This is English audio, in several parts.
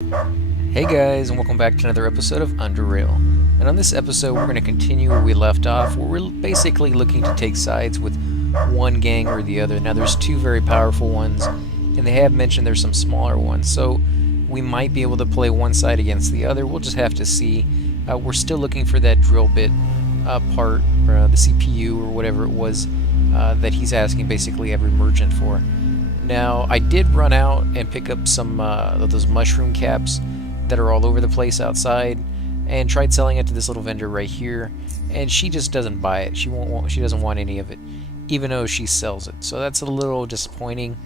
Hey guys, and welcome back to another episode of Underrail. And on this episode, we're going to continue where we left off, where we're basically looking to take sides with one gang or the other. Now, there's two very powerful ones, and they have mentioned there's some smaller ones, so we might be able to play one side against the other. We'll just have to see. We're still looking for that drill bit part, or the CPU, or whatever it was that he's asking basically every merchant for. Now, I did run out and pick up some of those mushroom caps that are all over the place outside, and tried selling it to this little vendor right here, and she just doesn't buy it. She doesn't want any of it, even though she sells it. So that's a little disappointing,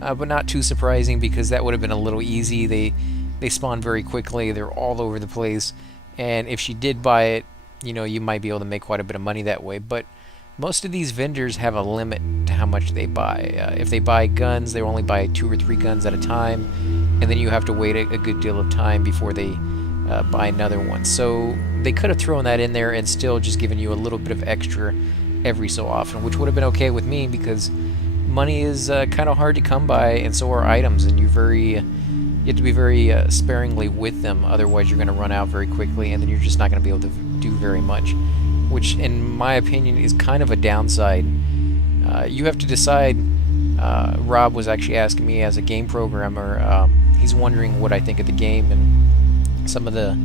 but not too surprising because that would have been a little easy. They spawn very quickly. They're all over the place, and if she did buy it, you might be able to make quite a bit of money that way. But most of these vendors have a limit to how much they buy. If they buy guns, they only buy 2 or 3 guns at a time, and then you have to wait a good deal of time before they buy another one. So they could have thrown that in there and still just given you a little bit of extra every so often, which would have been okay with me because money is kind of hard to come by, and so are items, and you have to be very sparingly with them. Otherwise, you're going to run out very quickly, and then you're just not going to be able to do very much, which in my opinion is kind of a downside. You have to decide. Rob was actually asking me as a game programmer, he's wondering what I think of the game and some of the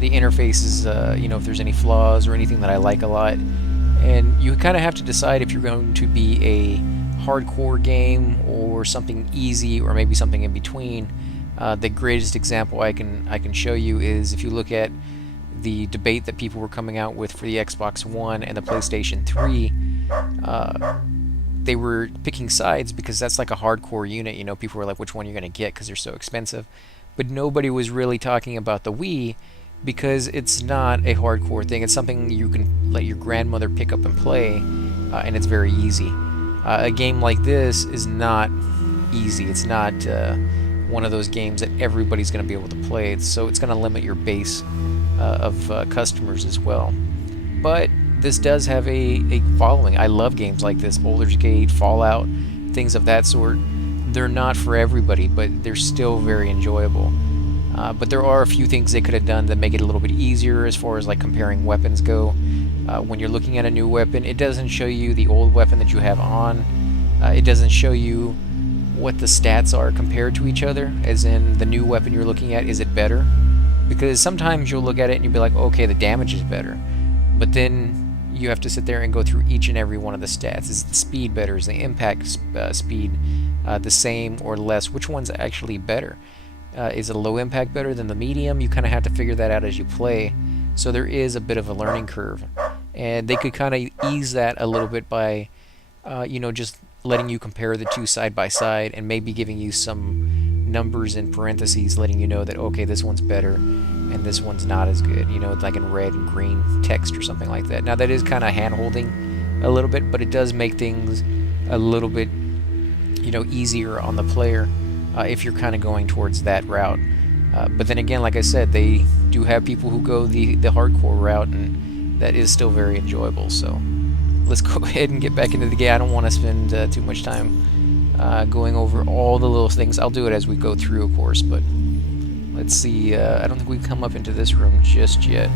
interfaces, if there's any flaws or anything that I like a lot. And you kind of have to decide if you're going to be a hardcore game or something easy or maybe something in between. The greatest example I can show you is if you look at the debate that people were coming out with for the Xbox One and the PlayStation 3, they were picking sides because that's like a hardcore unit. People were like, which one you're going to get because they're so expensive. But nobody was really talking about the Wii because it's not a hardcore thing. It's something you can let your grandmother pick up and play, and it's very easy. A game like this is not easy. It's not one of those games that everybody's going to be able to play. So it's going to limit your base of customers as well. But this does have a following. I love games like this, Baldur's Gate, Fallout, things of that sort. They're not for everybody, but they're still very enjoyable. But there are a few things they could have done that make it a little bit easier as far as like comparing weapons go. When you're looking at a new weapon, it doesn't show you the old weapon that you have on. It doesn't show you what the stats are compared to each other, as in the new weapon you're looking at, is it better? Because sometimes you'll look at it and you'll be like, okay, the damage is better. But then you have to sit there and go through each and every one of the stats. Is the speed better? Is the impact speed the same or less? Which one's actually better? Is a low impact better than the medium? You kind of have to figure that out as you play. So there is a bit of a learning curve. And they could kind of ease that a little bit by, just letting you compare the two side by side and maybe giving you some numbers in parentheses letting you know that, okay, this one's better and this one's not as good, like in red and green text or something like that. Now that is kind of hand-holding a little bit, but it does make things a little bit, easier on the player if you're kind of going towards that route. But then again, like I said, they do have people who go the hardcore route, and that is still very enjoyable. So let's go ahead and get back into the game. I don't want to spend too much time going over all the little things. I'll do it as we go through, of course, but let's see. I don't think we've come up into this room just yet.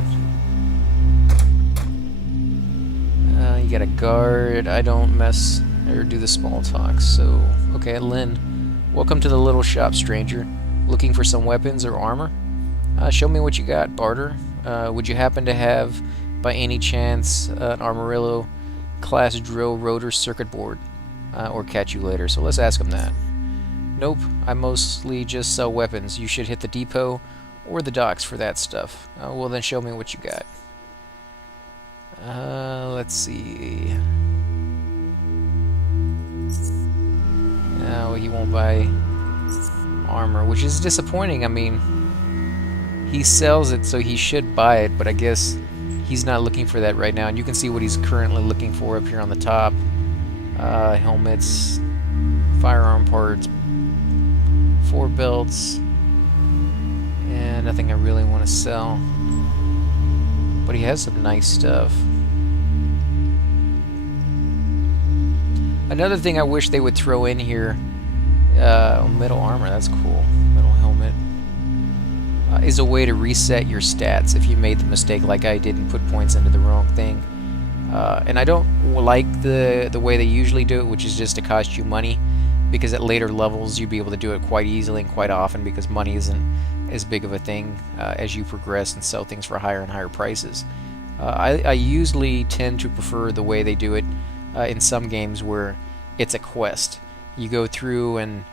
You got a guard. I don't mess or do the small talk. So, okay, Lynn. Welcome to the little shop, stranger. Looking for some weapons or armor? Show me what you got, barter. Would you happen to have, by any chance, an Armorillo class drill rotor circuit board? Or catch you later. So let's ask him that. Nope, I mostly just sell weapons. You should hit the depot or the docks for that stuff. Well, then show me what you got. Let's see. No, he won't buy armor, which is disappointing. I mean, he sells it, so he should buy it, but I guess he's not looking for that right now. And you can see what he's currently looking for up here on the top. Helmets, firearm parts, 4 belts, and nothing I really want to sell. But he has some nice stuff. Another thing I wish they would throw in here, metal armor, that's cool. Metal helmet. is a way to reset your stats if you made the mistake like I did and put points into the wrong thing. And I don't like the way they usually do it, which is just to cost you money, because at later levels you'll be able to do it quite easily and quite often, because money isn't as big of a thing as you progress and sell things for higher and higher prices. I usually tend to prefer the way they do it in some games where it's a quest. You go through and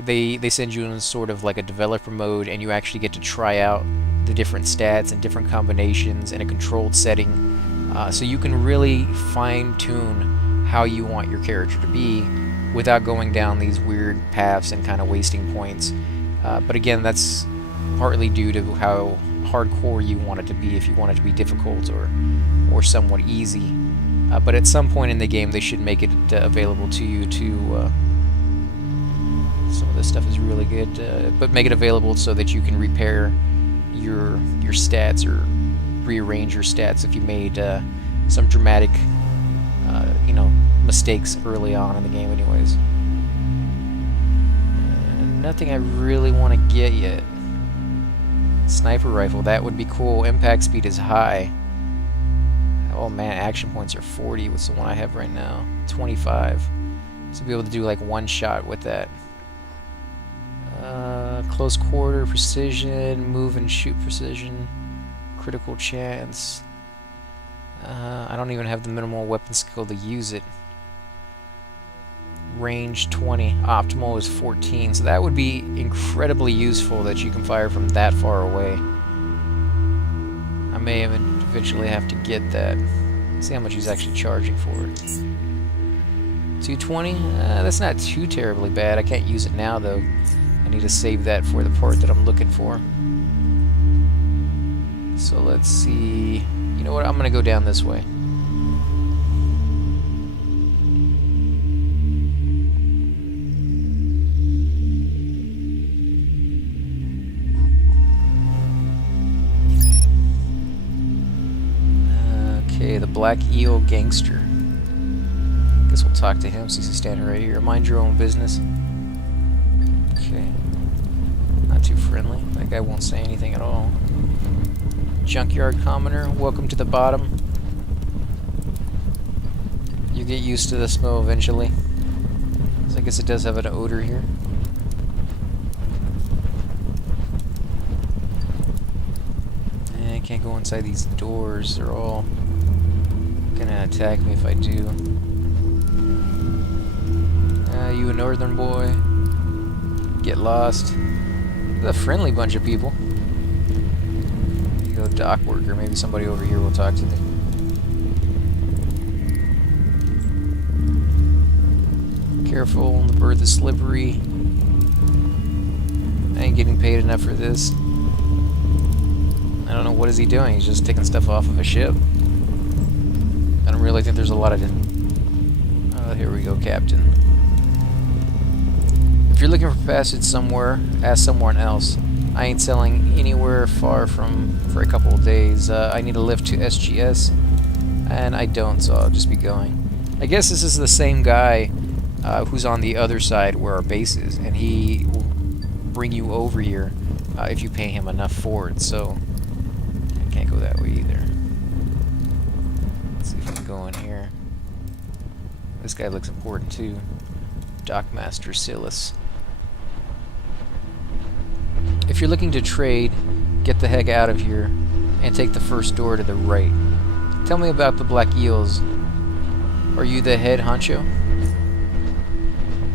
they send you in sort of like a developer mode, and you actually get to try out the different stats and different combinations in a controlled setting, so you can really fine-tune how you want your character to be without going down these weird paths and kind of wasting points. But again, that's partly due to how hardcore you want it to be, if you want it to be difficult or somewhat easy. But at some point in the game they should make it available to you to some of this stuff is really good, but make it available so that you can repair your stats or rearrange your stats if you made some dramatic mistakes early on in the game anyways. Nothing I really want to get yet. Sniper rifle, that would be cool. Impact speed is high. Oh man, action points are 40. What's the one I have right now? 25. So be able to do like one shot with that. Close quarter precision, move and shoot precision, critical chance. I don't even have the minimal weapon skill to use it. Range 20, optimal is 14, so that would be incredibly useful that you can fire from that far away. I may eventually have to get that. See how much he's actually charging for it. 220? That's not too terribly bad. I can't use it now though. I need to save that for the part that I'm looking for. So let's see. You know what? I'm gonna go down this way. Okay, the Black Eel Gangster. Guess we'll talk to him since he's standing right here. Mind your own business. Okay. Not too friendly. That guy won't say anything at all. Junkyard Commoner, welcome to the bottom. You get used to the smell eventually. So I guess it does have an odor here. I can't go inside these doors. They're all gonna attack me if I do. You a northern boy? Get lost. A friendly bunch of people. You go dock worker. Maybe somebody over here will talk to me. Careful, the berth is slippery. I ain't getting paid enough for this. I don't know, what is he doing? He's just taking stuff off of a ship. I don't really think there's a lot of... Oh, here we go, Captain. If you're looking for passage somewhere, ask someone else. I ain't selling anywhere far for a couple of days. I need a lift to SGS, and I don't, so I'll just be going. I guess this is the same guy who's on the other side where our base is, and he will bring you over here if you pay him enough for it, so I can't go that way either. Let's see if we can go in here. This guy looks important too. Dockmaster Silas. If you're looking to trade, get the heck out of here and take the first door to the right. Tell me about the Black Eels. Are you the head honcho?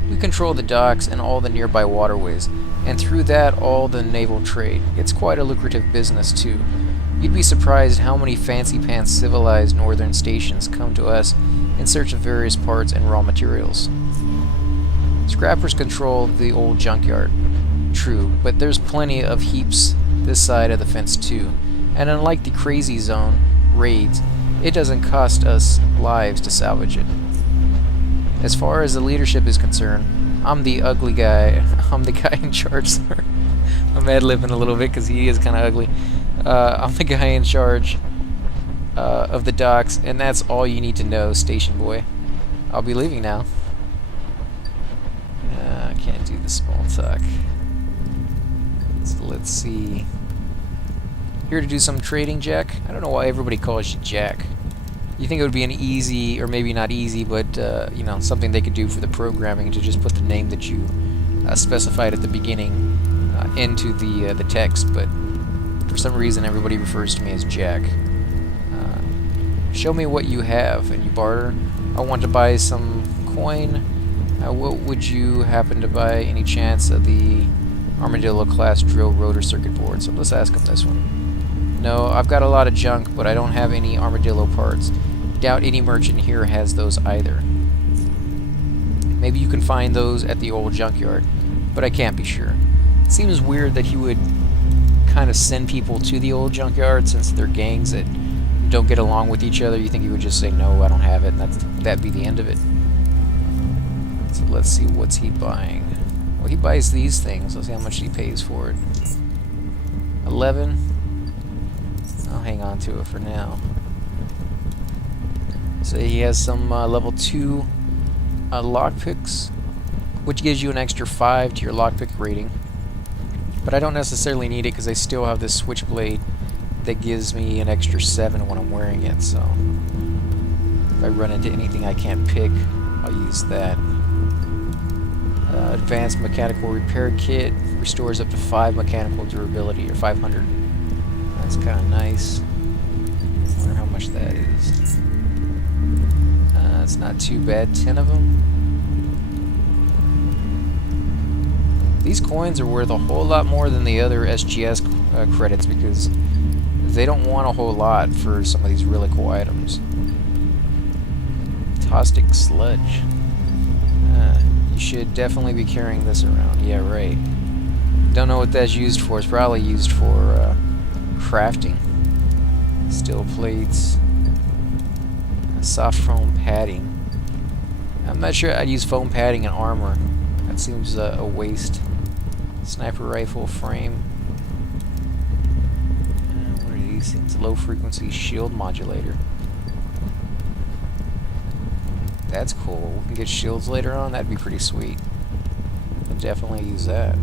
We control the docks and all the nearby waterways, and through that all the naval trade. It's quite a lucrative business too. You'd be surprised how many fancy-pants civilized northern stations come to us in search of various parts and raw materials. Scrappers control the old junkyard. True, but there's plenty of heaps this side of the fence too, and unlike the crazy zone raids, it doesn't cost us lives to salvage it. As far as the leadership is concerned, I'm the ugly guy. I'm the guy in charge. Sorry. I'm ad-libbing a little bit because he is kind of ugly. I'm the guy in charge of the docks, and that's all you need to know, station boy. I'll be leaving now. I can't do the small talk. So let's see. Here to do some trading, Jack? I don't know why everybody calls you Jack. You think it would be an easy, or maybe not easy, but you know, something they could do for the programming to just put the name that you specified at the beginning into the text, but for some reason everybody refers to me as Jack. Show me what you have, and you barter. I want to buy some coin. What would you happen to buy? Any chance of the Armadillo class drill rotor circuit board? So let's ask him this one. No, I've got a lot of junk, but I don't have any Armadillo parts. Doubt any merchant here has those either. Maybe you can find those at the old junkyard, but I can't be sure. It seems weird that he would kind of send people to the old junkyard since they're gangs that don't get along with each other. You think he would just say, no, I don't have it, and that'd be the end of it. So let's see, what's he buying? Well, he buys these things. Let's see how much he pays for it. 11. I'll hang on to it for now. So he has some level 2 lockpicks, which gives you an extra 5 to your lockpick rating. But I don't necessarily need it because I still have this switchblade that gives me an extra 7 when I'm wearing it. So if I run into anything I can't pick, I'll use that. Advanced mechanical repair kit restores up to 5 mechanical durability, or 500. That's kind of nice. I wonder how much that is. It's not too bad. 10 of them. These coins are worth a whole lot more than the other SGS credits because they don't want a whole lot for some of these really cool items. Caustic sludge. You should definitely be carrying this around. Yeah, right. Don't know what that's used for. It's probably used for crafting. Steel plates. Soft foam padding. I'm not sure I'd use foam padding in armor. That seems a waste. Sniper rifle frame. What are these things? Low frequency shield modulator. That's cool. We can get shields later on. That'd be pretty sweet. I'll definitely use that.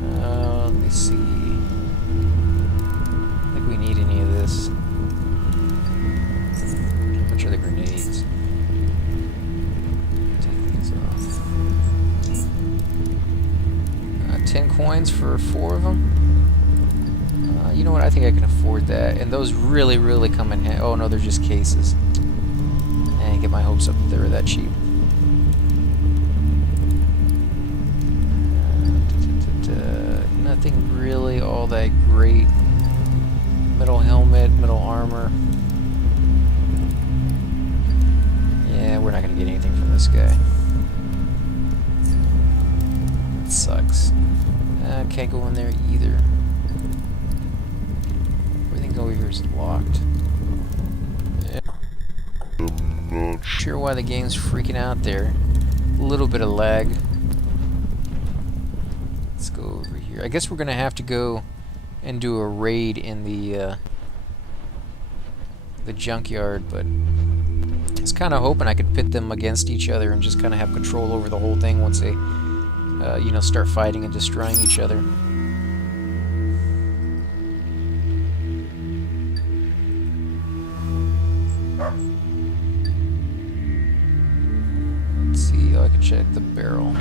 Let me see. I don't think we need any of this. How much are the grenades? Take these off. 10 coins for 4 of them. You know what? I think I can afford that. And those really, really come in handy. Oh no, they're just cases. Get my hopes up that they were that cheap. Nothing really all that great. Metal helmet, metal armor. Yeah, we're not gonna get anything from this guy. It sucks. Can't go in there either. Everything over here is locked. Not sure why the game's freaking out there. A little bit of lag. Let's go over here. I guess we're gonna have to go and do a raid in the junkyard, but I was kind of hoping I could pit them against each other and just kind of have control over the whole thing once they, you know, start fighting and destroying each other. I can check the barrel.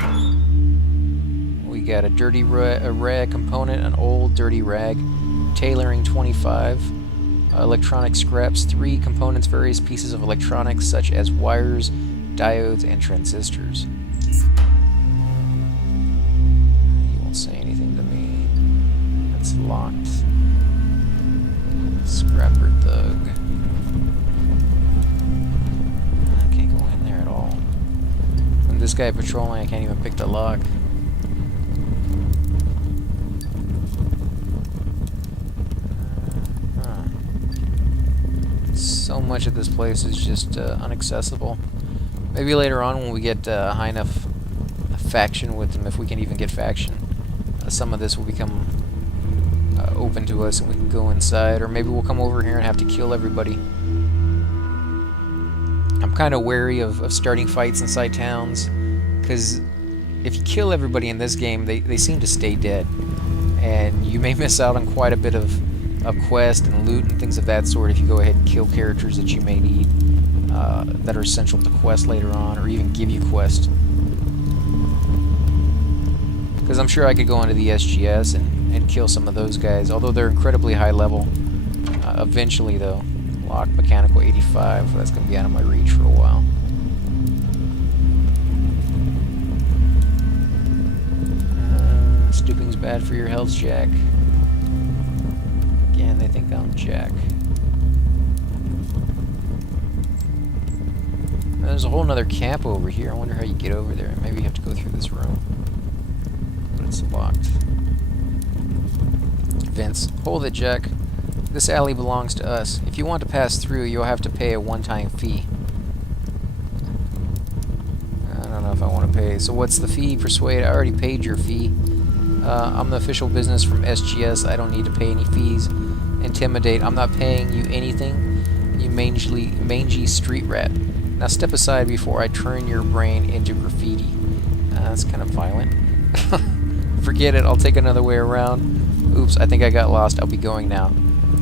We got a dirty rag component, an old dirty rag, tailoring 25, electronic scraps, 3 components, various pieces of electronics such as wires, diodes, and transistors. You won't say anything to me. That's locked. Scrapper thug. This guy patrolling, I can't even pick the lock. So much of this place is just inaccessible. Maybe later on when we get high enough faction with them, if we can even get faction, some of this will become open to us and we can go inside, or maybe we'll come over here and have to kill everybody. I'm kind of wary of starting fights inside towns, because if you kill everybody in this game, they seem to stay dead. and you may miss out on quite a bit of quest and loot and things of that sort if you go ahead and kill characters that you may need that are essential to quest later on, or even give you quest. Because I'm sure I could go into the SGS and kill some of those guys, although they're incredibly high level. Eventually, though. Lock Mechanical 85, that's going to be out of my reach for a while. Stooping's bad for your health, Jack. Again, they think I'm Jack. Now, there's a whole nother camp over here. I wonder how you get over there. Maybe you have to go through this room. But it's locked. Vince, hold it, Jack. This alley belongs to us. If you want to pass through, you'll have to pay a one-time fee. I don't know if I want to pay. So what's the fee? Persuade. I already paid your fee. I'm the official business from SGS. I don't need to pay any fees. Intimidate. I'm not paying you anything, you mangy street rat. Now step aside before I turn your brain into graffiti. That's kind of violent. Forget it. I'll take another way around. Oops, I think I got lost. I'll be going now.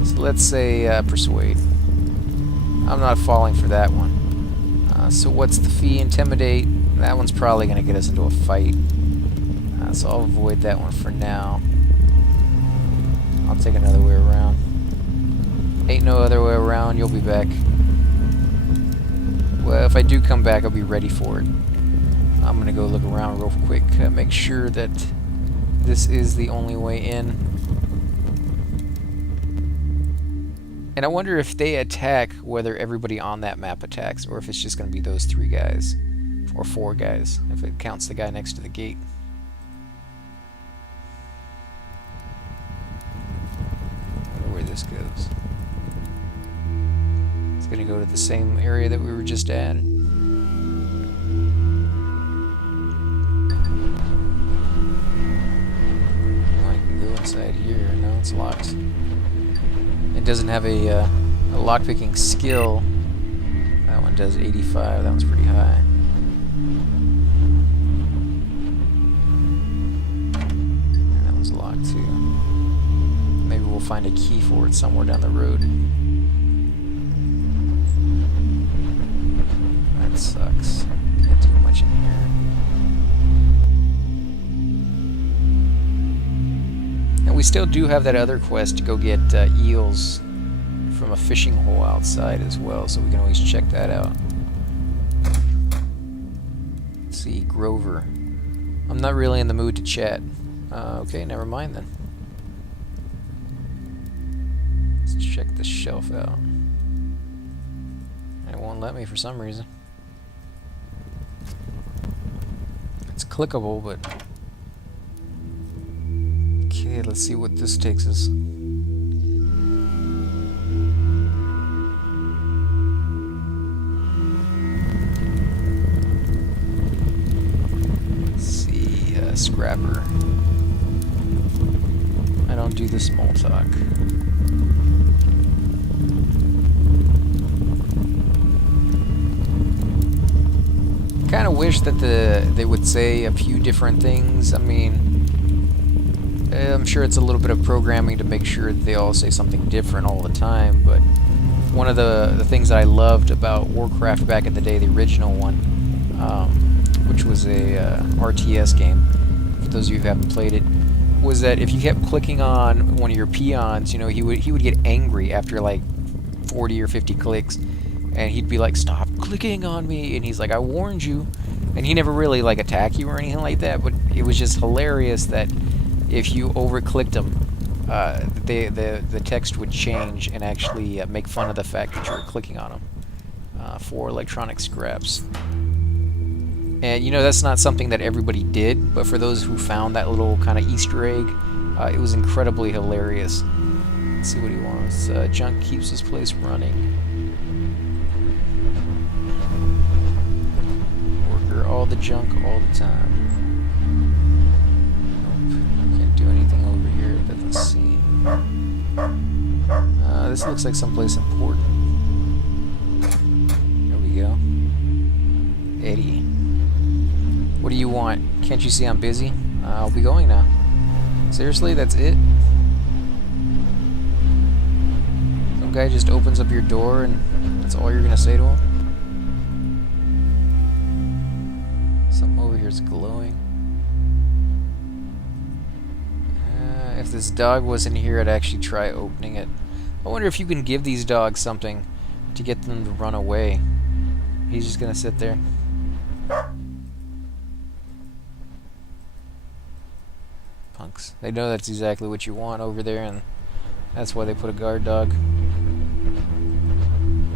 So let's say persuade. I'm not falling for that one. So what's the fee? Intimidate. That one's probably going to get us into a fight. So I'll avoid that one for now. I'll take another way around. Ain't no other way around. You'll be back. Well, if I do come back, I'll be ready for it. I'm going to go look around real quick. Make sure that this is the only way in. And I wonder if they attack, whether everybody on that map attacks, or if it's just going to be those 3 guys. Or 4 guys, if it counts the guy next to the gate. I wonder where this goes. It's going to go to the same area that we were just at. I can go inside here. No, it's locked. It doesn't have a lockpicking skill. That one does 85. That one's pretty high. And that one's locked too. Maybe we'll find a key for it somewhere down the road. That sucks. Can't do much in here. And we still do have that other quest to go get eels from a fishing hole outside as well, so we can always check that out. Let's see, Grover. I'm not really in the mood to chat. Okay, never mind then. Let's check the shelf out. It won't let me for some reason. It's clickable, but... Okay, let's see what this takes us. Let's see, Scrapper. I don't do the small talk. Kind of wish that they would say a few different things. I mean, I'm sure it's a little bit of programming to make sure that they all say something different all the time, but one of the things that I loved about Warcraft back in the day, the original one, which was a RTS game, for those of you who haven't played it, was that if you kept clicking on one of your peons, you know, he would get angry after like 40 or 50 clicks, and he'd be like, "Stop clicking on me," and he's like, "I warned you," and he never really like attack you or anything like that, but it was just hilarious that if you over-clicked him, the text would change and actually make fun of the fact that you were clicking on him for electronic scraps. And you know, that's not something that everybody did, but for those who found that little kind of Easter egg, it was incredibly hilarious. Let's see what he wants. Junk keeps this place running. Worker, all the junk, all the time. Let's see. This looks like someplace important. There we go. Eddie. What do you want? Can't you see I'm busy? I'll be going now. Seriously, that's it? Some guy just opens up your door and that's all you're gonna say to him? Something over here is glowing. If this dog wasn't here, I'd actually try opening it. I wonder if you can give these dogs something to get them to run away. He's just gonna sit there. Punks. They know that's exactly what you want over there, and that's why they put a guard dog.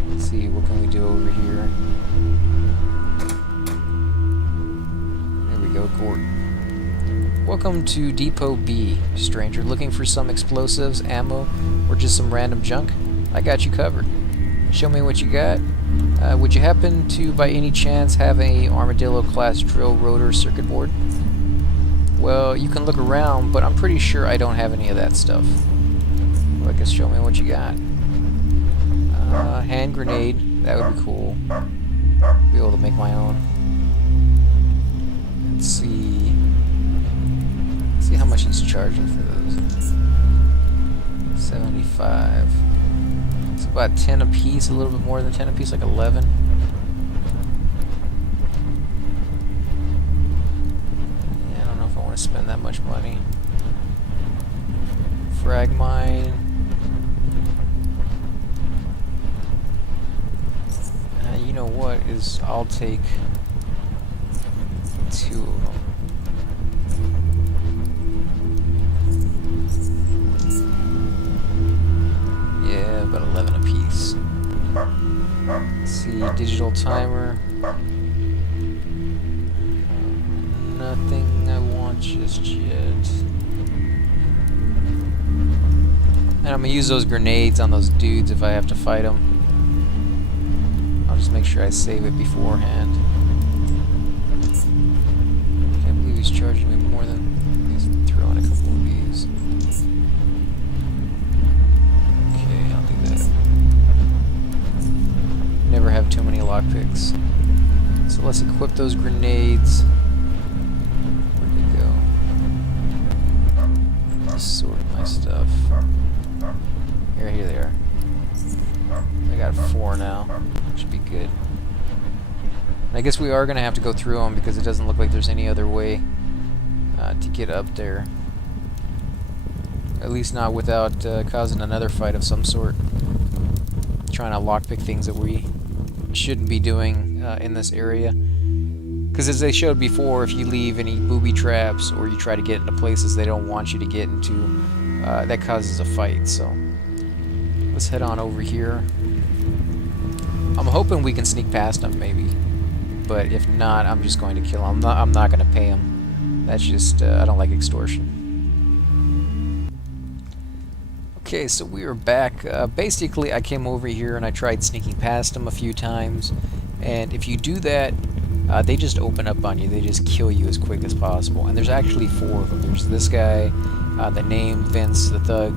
Let's see, what can we do over here? There we go, court. Welcome to Depot B, stranger. Looking for some explosives, ammo, or just some random junk? I got you covered. Show me what you got. Would you happen to, by any chance, have a Armadillo-class drill rotor circuit board? Well, you can look around, but I'm pretty sure I don't have any of that stuff. Well, I guess show me what you got. Hand grenade. That would be cool. Be able to make my own. Let's see. Let's see how much he's charging for those. 75. It's about 10 a piece, a little bit more than 10 a piece, like 11. Yeah, I don't know if I want to spend that much money. Frag mine. You know what is? I'll take 2 of them. Yeah, about 11 apiece. Let's see, digital timer. Nothing I want just yet. And I'm gonna use those grenades on those dudes if I have to fight them. I'll just make sure I save it beforehand. Can't believe he's charging me more than... He's throwing a couple of these. Okay, I'll do that. Never have too many lockpicks. So let's equip those grenades. Where'd they go? Sort my stuff. Here they are. I got 4 now. Should be good. And I guess we are going to have to go through them because it doesn't look like there's any other way to get up there. At least not without causing another fight of some sort. Trying to lockpick things that we shouldn't be doing in this area. Because as they showed before, if you leave any booby traps or you try to get into places they don't want you to get into, that causes a fight. So let's head on over here. I'm hoping we can sneak past them, maybe. But if not, I'm just going to kill him. I'm not going to pay him. That's just, I don't like extortion. Okay, so we are back. Basically, I came over here and I tried sneaking past them a few times. And if you do that, they just open up on you. They just kill you as quick as possible. And there's actually 4 of them. There's this guy, the name Vince, the thug,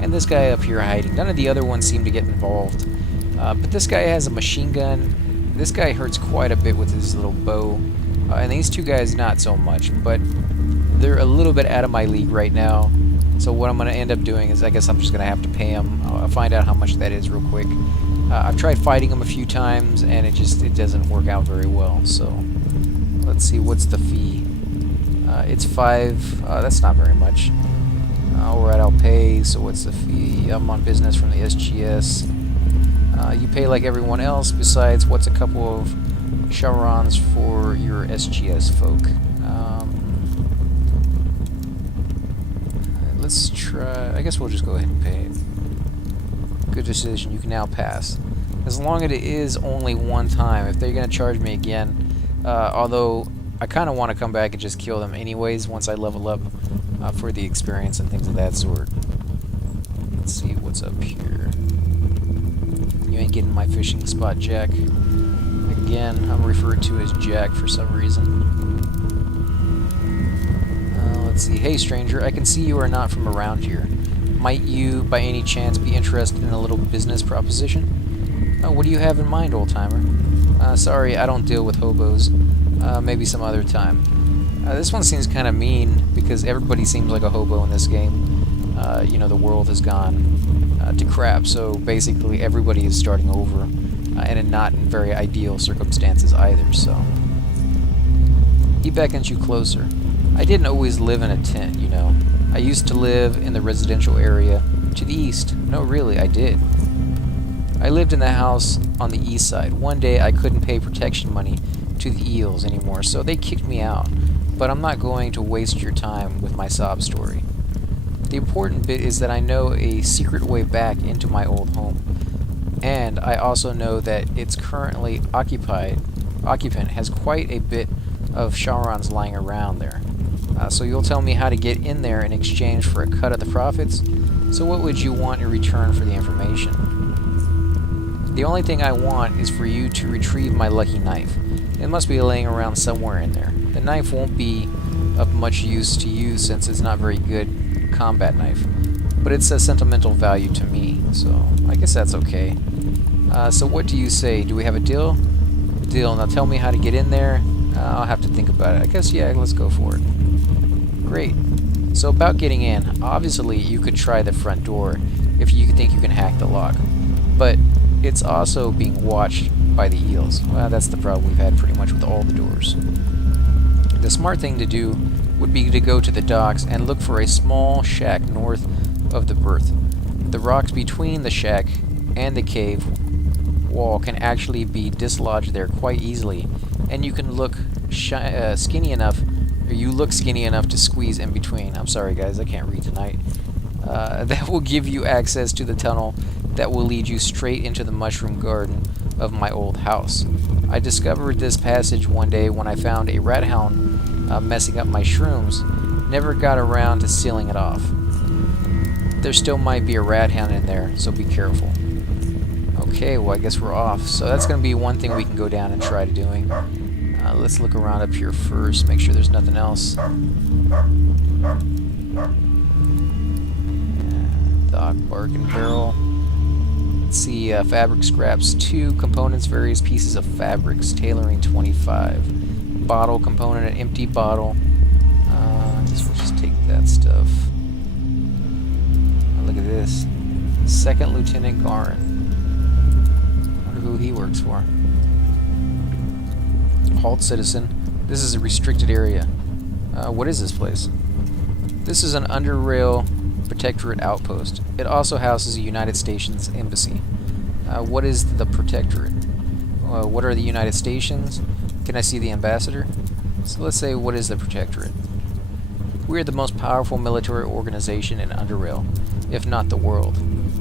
and this guy up here hiding. None of the other ones seem to get involved. But this guy has a machine gun. This guy hurts quite a bit with his little bow. And these 2 guys not so much. But they're a little bit out of my league right now. So what I'm going to end up doing is I guess I'm just going to have to pay them. I'll find out how much that is real quick. I've tried fighting them a few times and it doesn't work out very well. So let's see, what's the fee? It's 5. That's not very much. Alright, I'll pay. So what's the fee? I'm on business from the SGS. You pay like everyone else, besides what's a couple of chevrons for your SGS folk. Let's try... I guess we'll just go ahead and pay it. Good decision. You can now pass. As long as it is only one time. If they're going to charge me again, although I kind of want to come back and just kill them anyways once I level up for the experience and things of that sort. Let's see what's up here. You ain't getting my fishing spot, Jack. Again, I'm referred to as Jack for some reason. Let's see. Hey, stranger, I can see you are not from around here. Might you, by any chance, be interested in a little business proposition? What do you have in mind, old-timer? Sorry, I don't deal with hobos. Maybe some other time. This one seems kind of mean because everybody seems like a hobo in this game. You know, the world has gone to crap, so basically everybody is starting over, and in not in very ideal circumstances either, so. He beckons you closer. I didn't always live in a tent, you know. I used to live in the residential area to the east. No, really, I did. I lived in the house on the east side. One day I couldn't pay protection money to the eels anymore, so they kicked me out. But I'm not going to waste your time with my sob story. The important bit is that I know a secret way back into my old home. And I also know that its currently occupant has quite a bit of Chaurons lying around there. So you'll tell me how to get in there in exchange for a cut of the profits? So what would you want in return for the information? The only thing I want is for you to retrieve my lucky knife. It must be laying around somewhere in there. The knife won't be of much use to you since it's not very good combat knife. But it's a sentimental value to me, so I guess that's okay. So what do you say? Do we have a deal? Deal. Now tell me how to get in there. I'll have to think about it. I guess, yeah, let's go for it. Great. So about getting in, obviously you could try the front door if you think you can hack the lock. But it's also being watched by the eels. Well, that's the problem we've had pretty much with all the doors. The smart thing to do would be to go to the docks and look for a small shack north of the berth. The rocks between the shack and the cave wall can actually be dislodged there quite easily, and you can look skinny enough, or you look skinny enough to squeeze in between. I'm sorry guys, I can't read tonight. That will give you access to the tunnel that will lead you straight into the mushroom garden of my old house. I discovered this passage one day when I found a rat hound messing up my shrooms. Never got around to sealing it off. There still might be a rat hound in there, so be careful. Okay, well I guess we're off. So that's going to be one thing we can go down and try to doing. Let's look around up here first, make sure there's nothing else. Dock, bargain barrel. Let's see, fabric scraps 2, components, various pieces of fabrics, tailoring 25. Bottle component, an empty bottle. I guess we'll just take that stuff. Oh, look at this. Second Lieutenant Garin. Wonder who he works for. Halt, citizen. This is a restricted area. What is this place? This is an Underrail Protectorate outpost. It also houses a United Stations embassy. What is the Protectorate? What are the United Stations? Can I see the ambassador? So let's say, what is the Protectorate? We are the most powerful military organization in Underrail, if not the world.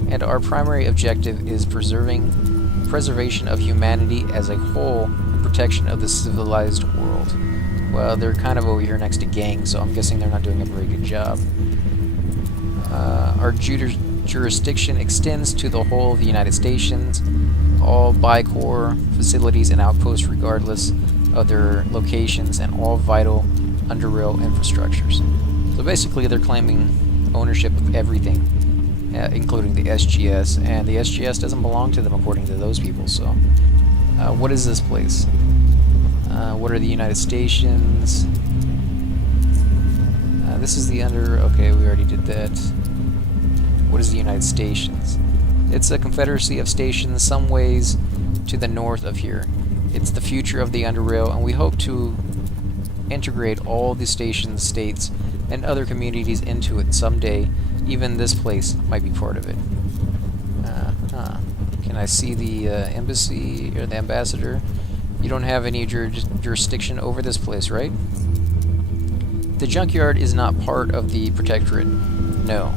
And our primary objective is preservation of humanity as a whole and protection of the civilized world. Well, they're kind of over here next to gangs, so I'm guessing they're not doing a very good job. Our jurisdiction extends to the whole of the United Stations, all Bi-Corps facilities and outposts regardless of their locations, and all vital Underrail infrastructures. So basically they're claiming ownership of everything, including the SGS, and the SGS doesn't belong to them according to those people, so... what is this place? What are the United Stations? This is the okay, we already did that. What is the United Stations? It's a confederacy of stations some ways to the north of here. It's the future of the Underrail, and we hope to integrate all the stations, states, and other communities into it someday. Even this place might be part of it. Can I see the embassy or the ambassador? You don't have any jurisdiction over this place, right? The Junkyard is not part of the Protectorate, no.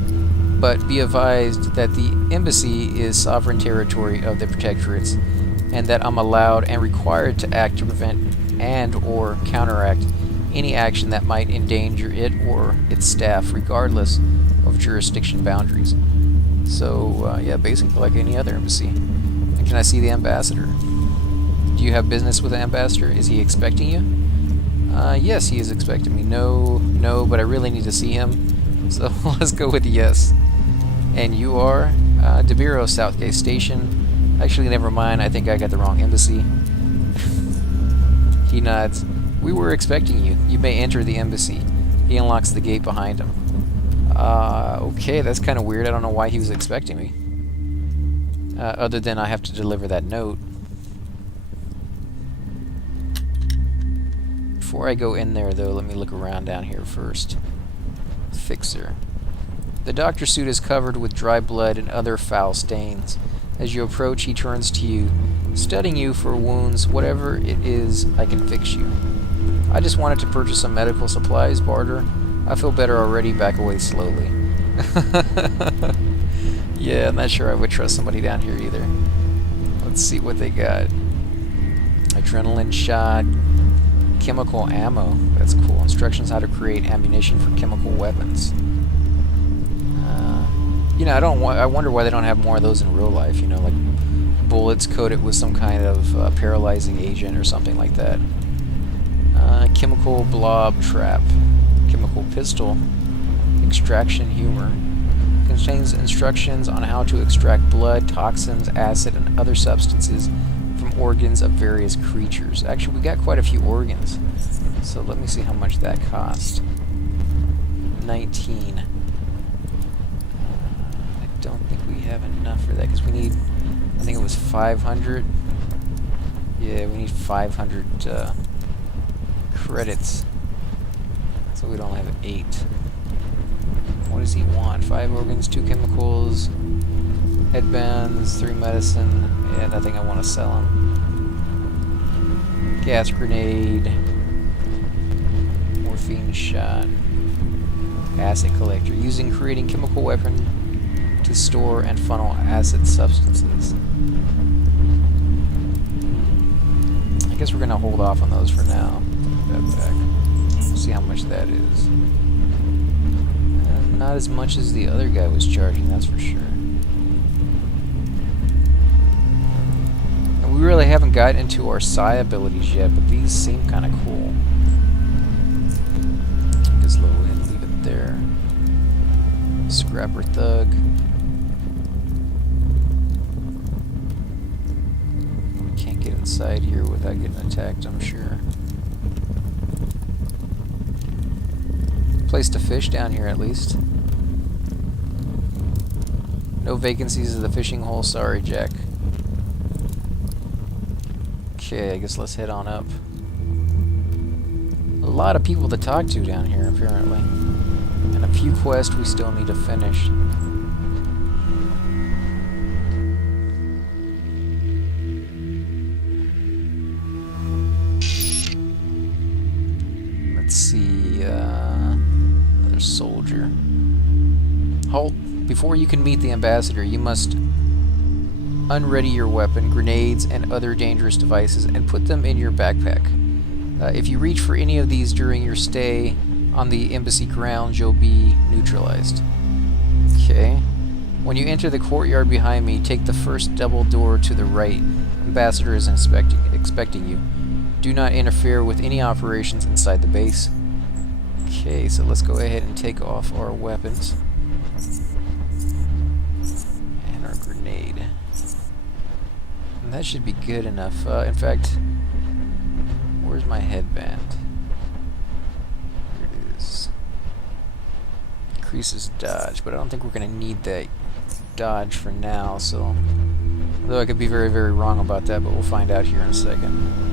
But be advised that the embassy is sovereign territory of the Protectorates, and that I'm allowed and required to act to prevent and or counteract any action that might endanger it or its staff, regardless of jurisdiction boundaries. So, yeah, basically like any other embassy. And can I see the ambassador? Do you have business with the ambassador? Is he expecting you? Yes, he is expecting me. No, but I really need to see him. So let's go with yes. And you are? DeBiro, Southgate Station. Actually, never mind. I think I got the wrong embassy. He nods. We were expecting you. You may enter the embassy. He unlocks the gate behind him. Okay, that's kind of weird. I don't know why he was expecting me. Other than I have to deliver that note. Before I go in there, though, let me look around down here first. Fixer. The doctor's suit is covered with dry blood and other foul stains. As you approach, he turns to you, studying you for wounds. Whatever it is, I can fix you. I just wanted to purchase some medical supplies, barter. I feel better already. Back away slowly. Yeah, I'm not sure I would trust somebody down here either. Let's see what they got. Adrenaline shot. Chemical ammo. That's cool. Instructions how to create ammunition for chemical weapons. You know, I wonder why they don't have more of those in real life. You know, like bullets coated with some kind of paralyzing agent or something like that. Chemical blob trap. Chemical pistol. Extraction humor. Contains instructions on how to extract blood, toxins, acid, and other substances from organs of various creatures. Actually, we got quite a few organs. So let me see how much that cost. 19. I don't think we have enough for that because we need, I think it was 500. Yeah, we need 500 credits. So we'd only have 8. What does he want? 5 organs, 2 chemicals, headbands, 3 medicine. Yeah, nothing I want to sell him. Gas grenade, morphine shot, acid collector. Using creating chemical weapon to store and funnel acid substances. I guess we're gonna hold off on those for now. Put that back. See how much that is. Not as much as the other guy was charging, that's for sure. And we really haven't gotten into our psi abilities yet, but these seem kind of cool. Just go ahead and leave it there. Scrapper thug. We can't get inside here without getting attacked, I'm sure. Place to fish down here at least. No vacancies at the fishing hole, sorry Jack. Okay, I guess let's head on up. A lot of people to talk to down here apparently. And a few quests we still need to finish. Let's see, another soldier. Halt. Before you can meet the ambassador, you must unready your weapon, grenades, and other dangerous devices, and put them in your backpack. If you reach for any of these during your stay on the embassy grounds, you'll be neutralized. Okay. When you enter the courtyard behind me, take the first double door to the right. Ambassador is expecting you. Do not interfere with any operations inside the base. Okay, so let's go ahead and take off our weapons. And our grenade. And that should be good enough. In fact, where's my headband? Here it is. Increases dodge, but I don't think we're going to need that dodge for now, so... Though I could be very, very wrong about that, but we'll find out here in a second.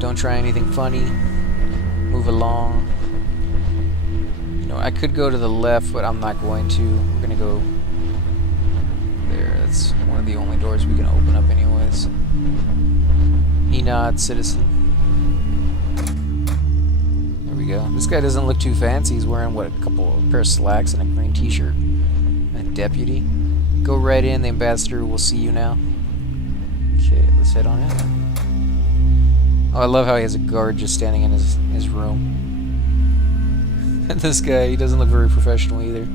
Don't try anything funny. Move along. You know, I could go to the left, but I'm not going to. We're going to go there. That's one of the only doors we can open up anyways. He nods, citizen. There we go. This guy doesn't look too fancy. He's wearing, what, a pair of slacks and a green t-shirt. A deputy. Go right in. The ambassador will see you now. Okay, let's head on in. Oh, I love how he has a guard just standing in his room. And this guy, he doesn't look very professional either.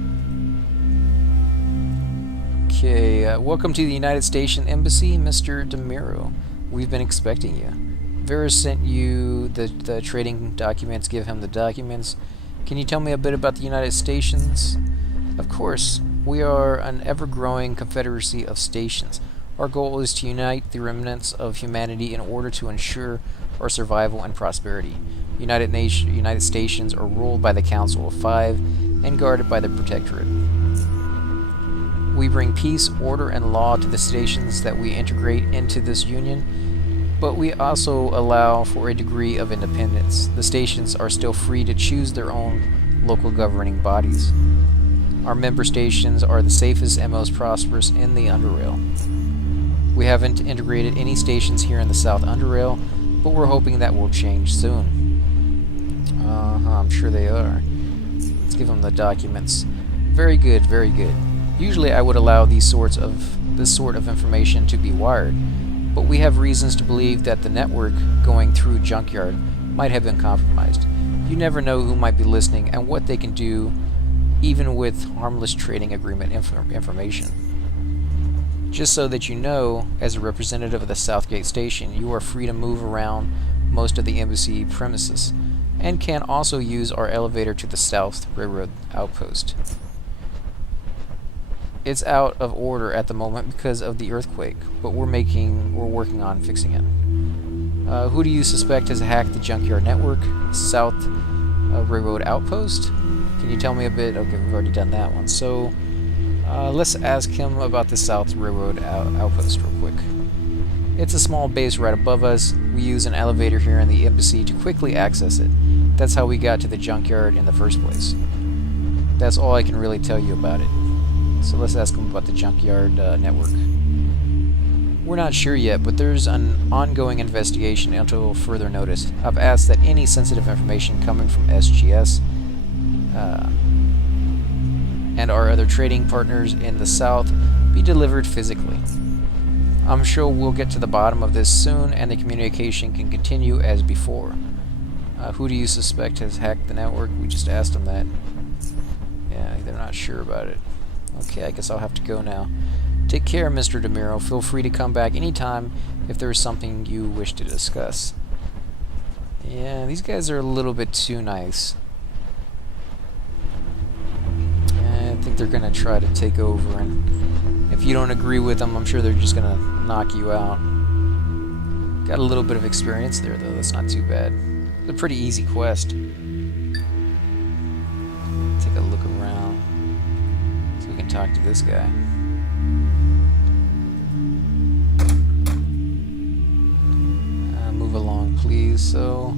Okay, welcome to the United States Embassy, Mr. DeMiro. We've been expecting you. Vera sent you the trading documents. Give him the documents. Can you tell me a bit about the United Stations? Of course. We are an ever-growing confederacy of stations. Our goal is to unite the remnants of humanity in order to ensure our survival and prosperity. United Stations are ruled by the Council of Five and guarded by the Protectorate. We bring peace, order, and law to the stations that we integrate into this union, but we also allow for a degree of independence. The stations are still free to choose their own local governing bodies. Our member stations are the safest and most prosperous in the Underrail. We haven't integrated any stations here in the South Underrail, but we're hoping that will change soon. I'm sure they are. Let's give them the documents. Very good, very good. Usually I would allow this sort of information to be wired, but we have reasons to believe that the network going through Junkyard might have been compromised. You never know who might be listening and what they can do, even with harmless trading agreement information. Just so that you know, as a representative of the Southgate Station, you are free to move around most of the embassy premises, and can also use our elevator to the South Railroad outpost. It's out of order at the moment because of the earthquake, but we're working on fixing it. Who do you suspect has hacked the Junkyard network? South Railroad outpost? Can you tell me a bit? Okay, we've already done that one. So let's ask him about the South Railroad outpost real quick. It's a small base right above us. We use an elevator here in the embassy to quickly access it. That's how we got to the Junkyard in the first place. That's all I can really tell you about it. So let's ask him about the Junkyard network. We're not sure yet, but there's an ongoing investigation until further notice. I've asked that any sensitive information coming from SGS and our other trading partners in the South be delivered physically. I'm sure we'll get to the bottom of this soon, and the communication can continue as before. Who do you suspect has hacked the network? We just asked them that. Yeah, they're not sure about it. Okay, I guess I'll have to go now. Take care, Mr. DeMiro. Feel free to come back anytime if there's something you wish to discuss. Yeah, these guys are a little bit too nice. I think they're going to try to take over, and if you don't agree with them, I'm sure they're just going to knock you out. Got a little bit of experience there, though. That's not too bad. It's a pretty easy quest. Take a look around so we can talk to this guy. Move along, please. So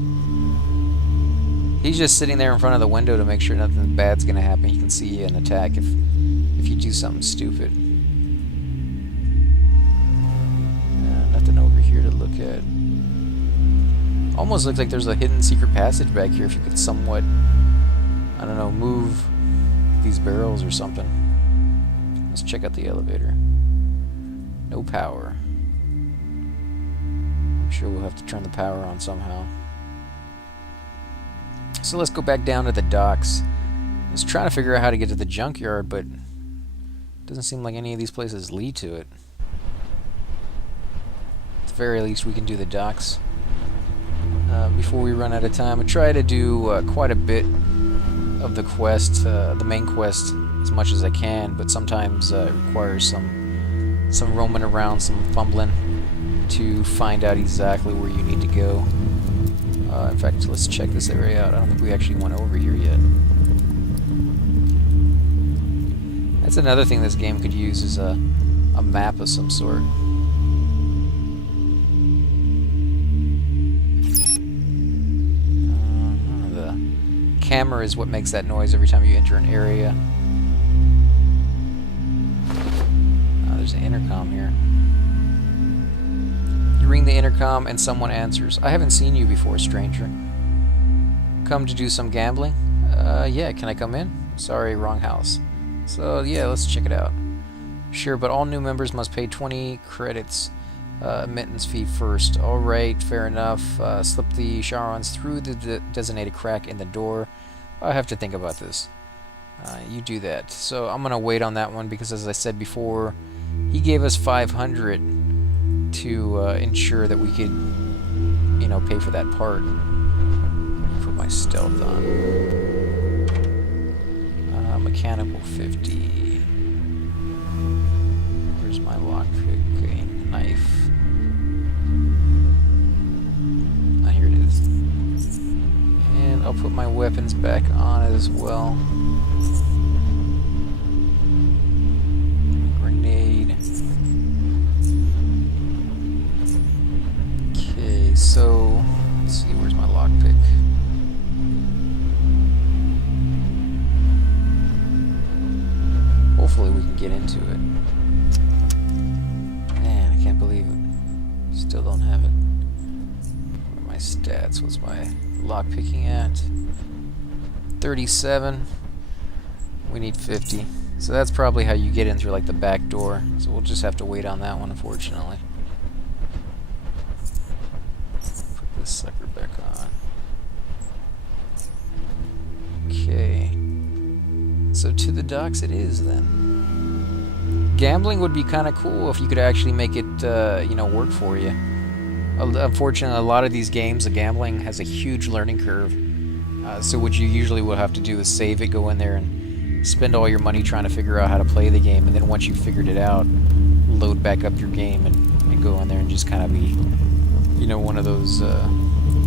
he's just sitting there in front of the window to make sure nothing bad's gonna happen. He can see you and attack if you do something stupid. Nothing over here to look at. Almost looks like there's a hidden secret passage back here if you could somewhat, I don't know, move these barrels or something. Let's check out the elevator. No power. I'm sure we'll have to turn the power on somehow. So let's go back down to the docks. I was trying to figure out how to get to the Junkyard, but it doesn't seem like any of these places lead to it. At the very least, we can do the docks before we run out of time. I try to do quite a bit of the quest, the main quest, as much as I can, but sometimes it requires some roaming around, some fumbling to find out exactly where you need to go. In fact, let's check this area out. I don't think we actually went over here yet. That's another thing this game could use, is a map of some sort. The camera is what makes that noise every time you enter an area. There's an intercom here. You ring the intercom and someone answers. I haven't seen you before, stranger. Come to do some gambling? Yeah, can I come in? Sorry, wrong house. So, yeah, let's check it out. Sure, but all new members must pay 20 credits admittance fee first. Alright, fair enough. Slip the Charons through the designated crack in the door. I have to think about this. You do that. So I'm going to wait on that one because, as I said before, he gave us 500 to ensure that we could, you know, pay for that part. Put my stealth on. Mechanical 50. Where's my lockpick? put my weapons back on as well. Grenade. Okay, so let's see, where's my lockpick? Hopefully we can get into it. Man, I can't believe it. Still don't have it. What are my stats? What's my lockpicking at? 37. We need 50. So that's probably how you get in through like the back door. So we'll just have to wait on that one, unfortunately. Put this sucker back on. Okay. So to the docks it is then. Gambling would be kind of cool if you could actually make it, you know, work for you. Unfortunately, a lot of these games, the gambling has a huge learning curve. So what you usually will have to do is save it, go in there and spend all your money trying to figure out how to play the game, and then once you figured it out, load back up your game and go in there and just kind of be, you know, one of those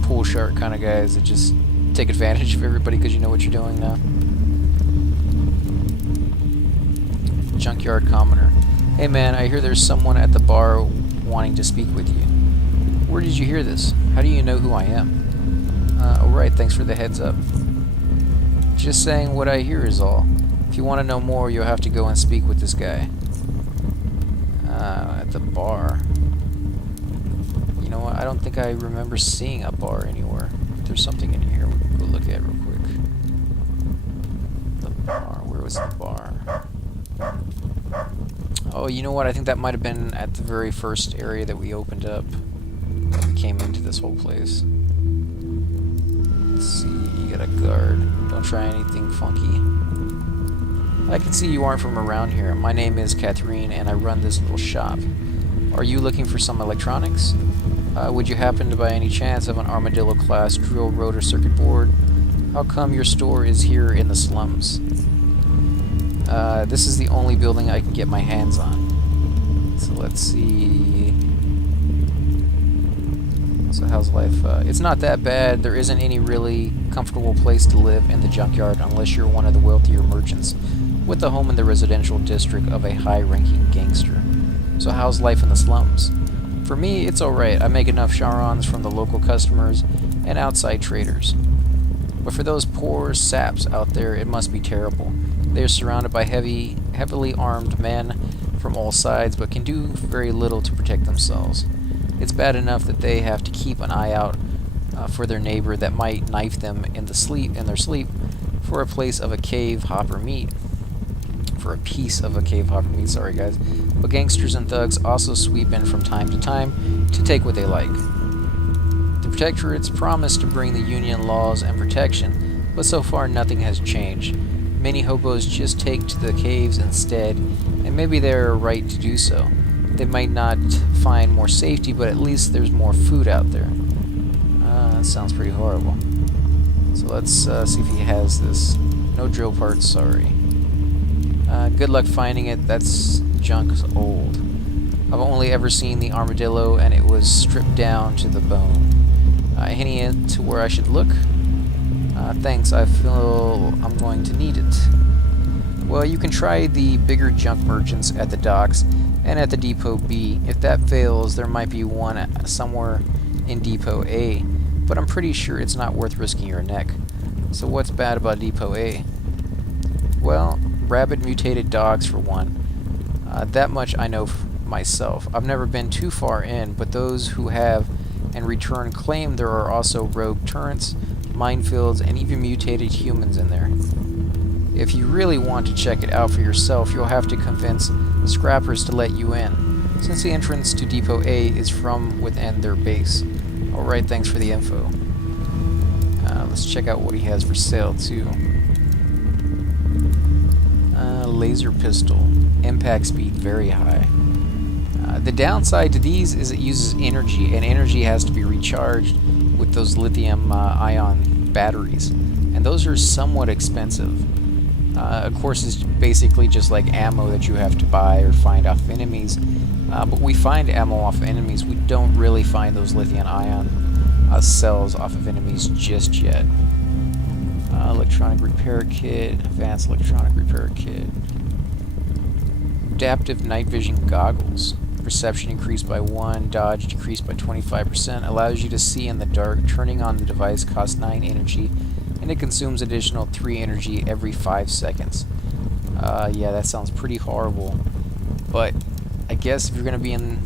pool shark kind of guys that just take advantage of everybody because you know what you're doing now. Junkyard Commoner. Hey man, I hear there's someone at the bar wanting to speak with you. Where did you hear this? How do you know who I am? Alright, thanks for the heads up. Just saying what I hear is all. If you want to know more, you'll have to go and speak with this guy. At the bar. You know what? I don't think I remember seeing a bar anywhere. There's something in here we can go look at real quick. The bar. Where was the bar? Oh, you know what? I think that might have been at the very first area that we opened up. When we came into this whole place. Let's see, you got a guard. Don't try anything funky. I can see you aren't from around here. My name is Catherine, and I run this little shop. Are you looking for some electronics? Would you happen to by any chance have an Armadillo-class drill rotor circuit board? How come your store is here in the slums? This is the only building I can get my hands on. So let's see. So how's life? It's not that bad. There isn't any really comfortable place to live in the junkyard unless you're one of the wealthier merchants with a home in the residential district of a high-ranking gangster. So how's life in the slums? For me, it's alright. I make enough charons from the local customers and outside traders. But for those poor saps out there, it must be terrible. They are surrounded by heavily armed men from all sides, but can do very little to protect themselves. It's bad enough that they have to keep an eye out for their neighbor that might knife them in their sleep for a piece of a cave hopper meat. Sorry guys. But gangsters and thugs also sweep in from time to time to take what they like. The Protectorate's promised to bring the Union laws and protection, but so far nothing has changed. Many hobos just take to the caves instead, and maybe they're right to do so. They might not find more safety, but at least there's more food out there. That sounds pretty horrible. So let's see if he has this. No drill parts, sorry. Good luck finding it. That's junk's old. I've only ever seen the armadillo, and it was stripped down to the bone. Any hint to where I should look? Thanks, I feel I'm going to need it. Well, you can try the bigger junk merchants at the docks and at the Depot B. If that fails, there might be one somewhere in Depot A, but I'm pretty sure it's not worth risking your neck. So what's bad about Depot A? Well, rabid mutated dogs for one. That much I know myself. I've never been too far in, but those who have and return claim there are also rogue turrets, minefields, and even mutated humans in there. If you really want to check it out for yourself, you'll have to convince the scrappers to let you in, since the entrance to Depot A is from within their base. Alright, thanks for the info. Let's check out what he has for sale, too. Laser pistol. Impact speed very high. The downside to these is it uses energy, and energy has to be recharged with those lithium-ion batteries. And those are somewhat expensive. Of course, it's basically just like ammo that you have to buy or find off enemies. But we find ammo off enemies. We don't really find those lithium-ion cells off of enemies just yet. Electronic repair kit, advanced electronic repair kit. Adaptive night vision goggles. Perception increased by 1, dodge decreased by 25%, allows you to see in the dark. Turning on the device costs 9 energy, and it consumes additional 3 energy every 5 seconds. Yeah, that sounds pretty horrible, but I guess if you're going to be in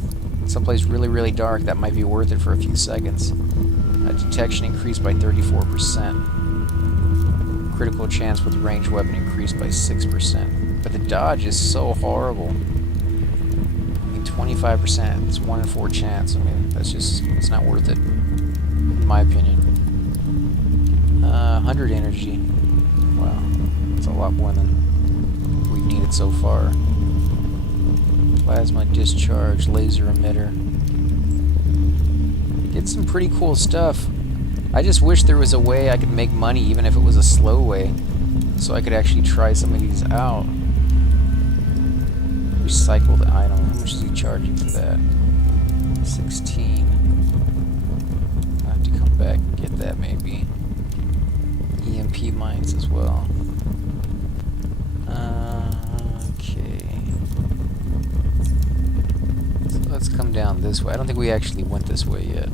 someplace really, really dark, that might be worth it for a few seconds. Detection increased by 34%. Critical chance with ranged weapon increased by 6%. But the dodge is so horrible. I mean, 25%. It's 1 in 4 chance. I mean, it's not worth it, in my opinion. 100 energy. Wow, that's a lot more than we've needed so far. Plasma discharge, laser emitter. Get some pretty cool stuff. I just wish there was a way I could make money, even if it was a slow way, so I could actually try some of these out. Recycled item. How much is he charging for that? 16. I have to come back and get that maybe. EMP mines as well. Okay. So let's come down this way. I don't think we actually went this way yet.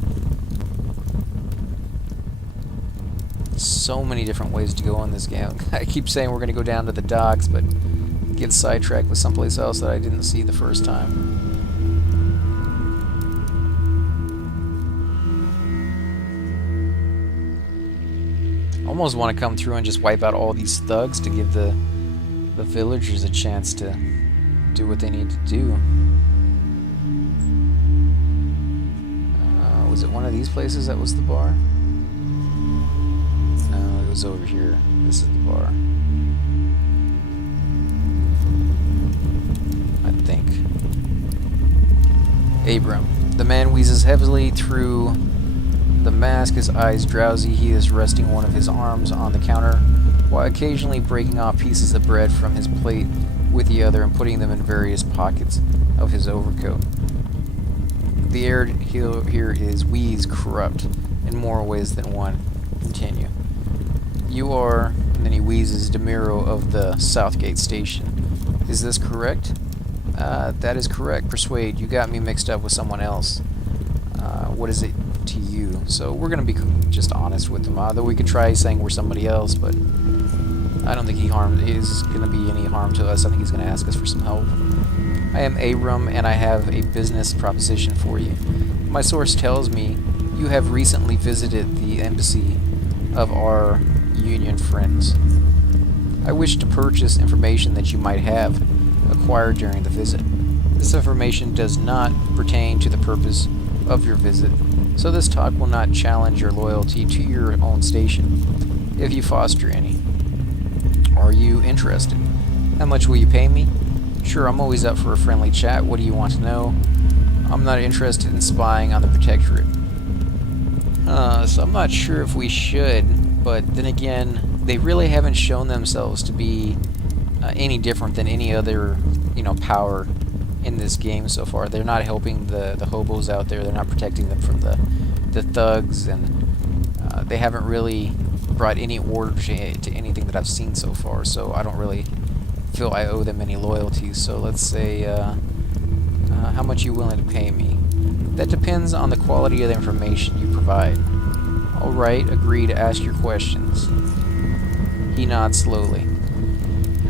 So many different ways to go in this game. I keep saying we're going to go down to the docks, but get sidetracked with someplace else that I didn't see the first time. Almost want to come through and just wipe out all these thugs to give the villagers a chance to do what they need to do. Was it one of these places that was the bar? No, it was over here. This is the bar. I think. Abram. The man wheezes heavily through the mask, his eyes drowsy. He is resting one of his arms on the counter, while occasionally breaking off pieces of bread from his plate with the other and putting them in various pockets of his overcoat. The air here is wheeze corrupt in more ways than one. Continue. You are, and then he wheezes, Demiro of the Southgate Station. Is this correct? That is correct. Persuade, you got me mixed up with someone else. What is it to you? So we're going to be just honest with him. Though we could try saying we're somebody else, but I don't think is going to be any harm to us. I think he's going to ask us for some help. I am Abram, and I have a business proposition for you. My source tells me you have recently visited the embassy of our Union friends. I wish to purchase information that you might have acquired during the visit. This information does not pertain to the purpose of your visit, so this talk will not challenge your loyalty to your own station, if you foster any. Are you interested? How much will you pay me? Sure, I'm always up for a friendly chat. What do you want to know? I'm not interested in spying on the Protectorate. So I'm not sure if we should, but then again, they really haven't shown themselves to be any different than any other, power in this game so far. They're not helping the hobos out there. They're not protecting them from the thugs, and they haven't really brought any order to anything that I've seen so far, so I don't really feel I owe them any loyalty. So let's say, how much are you willing to pay me? That depends on the quality of the information you provide. Alright, agree to ask your questions. He nods slowly.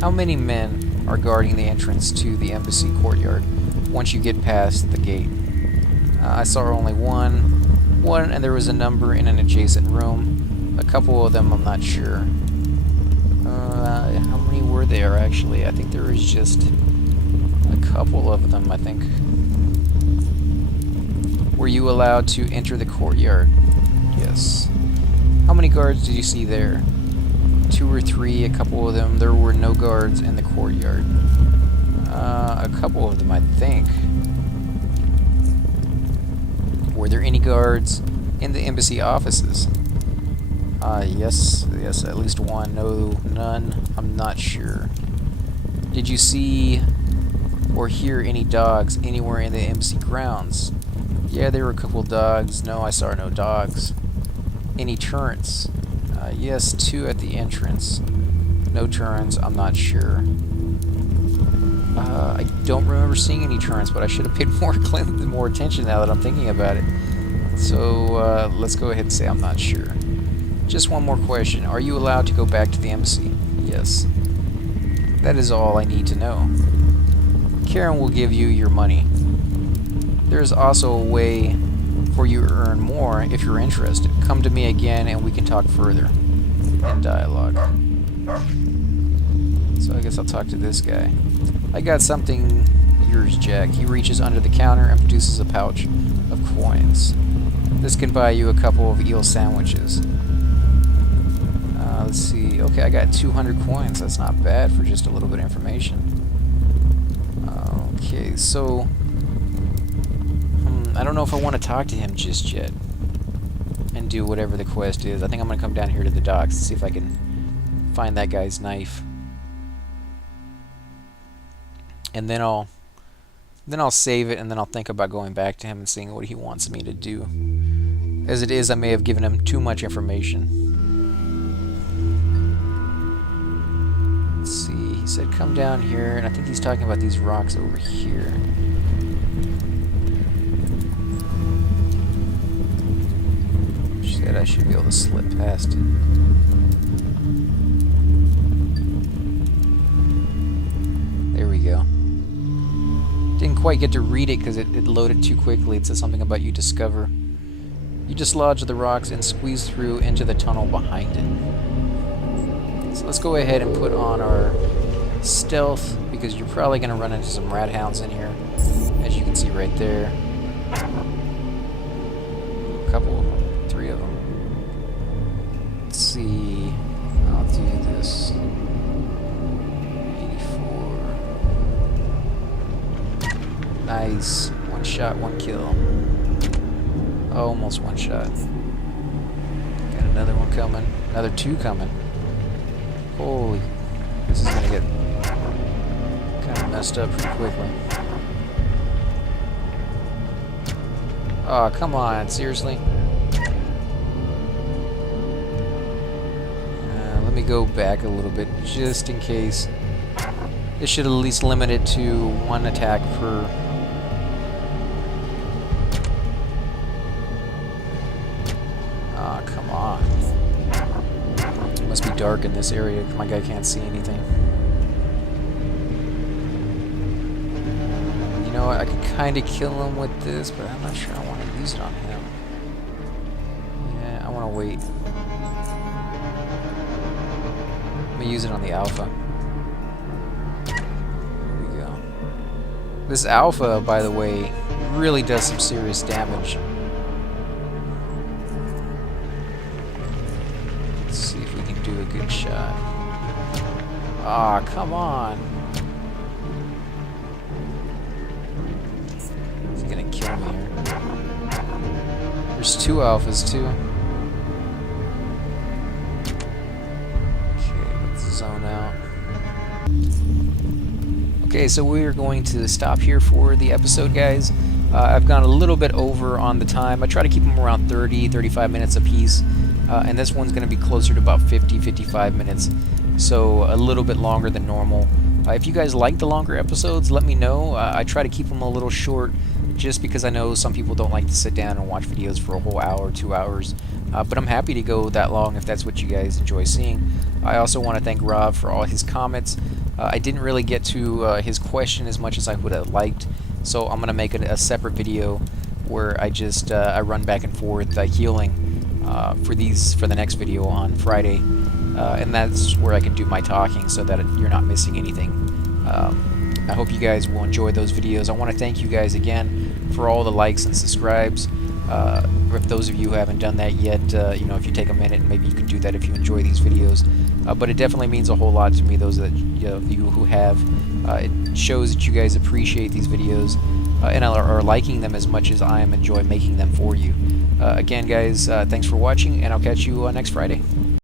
How many men are guarding the entrance to the embassy courtyard once you get past the gate? I saw only one, and there was a number in an adjacent room. A couple of them I'm not sure. How many were there actually? I think there was just a couple of them, I think. Were you allowed to enter the courtyard? Yes. How many guards did you see there? 2 or 3, a couple of them. There were no guards in the courtyard. A couple of them, I think. Were there any guards in the embassy offices? Yes, at least one. No, none. I'm not sure. Did you see or hear any dogs anywhere in the embassy grounds? Yeah, there were a couple dogs. No, I saw no dogs. Any turrets? Yes, 2 at the entrance. No turns, I'm not sure. I don't remember seeing any turns, but I should have paid more attention now that I'm thinking about it. So let's go ahead and say I'm not sure. Just one more question. Are you allowed to go back to the embassy? Yes. That is all I need to know. Karen will give you your money. There is also a way for you to earn more if you're interested. Come to me again and we can talk further. In dialogue. So I guess I'll talk to this guy. I got something yours, Jack. He reaches under the counter and produces a pouch of coins. This can buy you a couple of eel sandwiches. Let's see. Okay, I got 200 coins. That's not bad for just a little bit of information. Okay, so I don't know if I want to talk to him just yet and do whatever the quest is. I think I'm going to come down here to the docks and see if I can find that guy's knife. And then I'll save it, and then I'll think about going back to him and seeing what he wants me to do. As it is, I may have given him too much information. Let's see, he said come down here, and I think he's talking about these rocks over here. She said I should be able to slip past it. There we go. Didn't quite get to read it because it loaded too quickly. It says something about you discover. You dislodge the rocks and squeeze through into the tunnel behind it. So let's go ahead and put on our stealth, because you're probably going to run into some rat hounds in here, as you can see right there. A couple, 3 of them. Let's see. I'll do this. 84. Nice. 1 shot, 1 kill. Oh, almost 1 shot. Got another one coming. Another 2 coming. Holy. This is gonna get kind of messed up pretty quickly. Oh, come on. Seriously? Let me go back a little bit, just in case. It should at least limit it to 1 attack per... Ah, come on. It must be dark in this area. My guy can't see anything. You know what? I could kind of kill him with this, but I'm not sure I want to use it on him. Yeah, I want to wait. I'm going to use it on the alpha. There we go. This alpha, by the way, really does some serious damage. Let's see if we can do a good shot. Ah, come on. He's gonna kill me here. There's 2 alphas too. Okay, let's zone out. Okay, so we're going to stop here for the episode, guys. I've gone a little bit over on the time. I try to keep them around 30, 35 minutes apiece. And this one's going to be closer to about 50, 55 minutes. So a little bit longer than normal. If you guys like the longer episodes, let me know. I try to keep them a little short just because I know some people don't like to sit down and watch videos for a whole hour, 2 hours. But I'm happy to go that long if that's what you guys enjoy seeing. I also want to thank Rob for all his comments. I didn't really get to his question as much as I would have liked, so I'm going to make it a separate video where I just I run back and forth healing for the next video on Friday, and that's where I can do my talking so that you're not missing anything. I hope you guys will enjoy those videos. I want to thank you guys again for all the likes and subscribes. If those of you who haven't done that yet, you know, if you take a minute, maybe you could do that if you enjoy these videos. But it definitely means a whole lot to me, those of you who have. It shows that you guys appreciate these videos and are liking them as much as I am enjoying making them for you. Again, guys, thanks for watching, and I'll catch you next Friday.